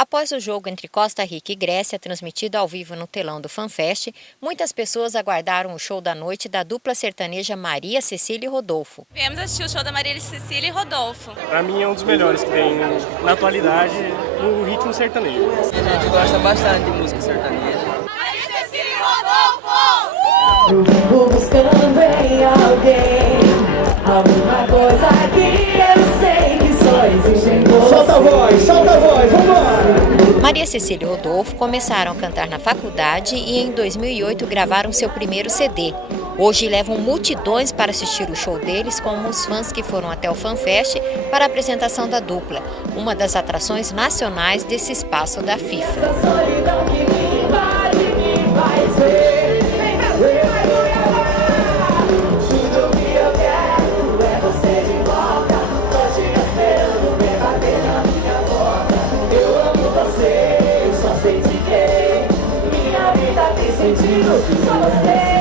Após o jogo entre Costa Rica e Grécia, transmitido ao vivo no telão do FanFest, muitas pessoas aguardaram o show da noite da dupla sertaneja Maria Cecília e Rodolfo. Viemos assistir o show da Maria Cecília e Rodolfo. Para mim é um dos melhores que tem na atualidade no ritmo sertanejo. A gente gosta bastante de música sertaneja. Maria Cecília e Rodolfo! Eu vivo buscando em alguém alguma coisa que eu sei que só existe em você. Solta a voz, vambora! Maria Cecília e Rodolfo começaram a cantar na faculdade e em 2008 gravaram seu primeiro CD. Hoje levam multidões para assistir o show deles, como os fãs que foram até o FanFest para a apresentação da dupla, uma das atrações nacionais desse espaço da FIFA. Essa solidão que me invade, me faz ver. Tudo que eu quero é você de volta. Tô te esperando, vem bater na minha porta. Eu amo você, eu só sei de quem. Minha vida tem sentido, só você.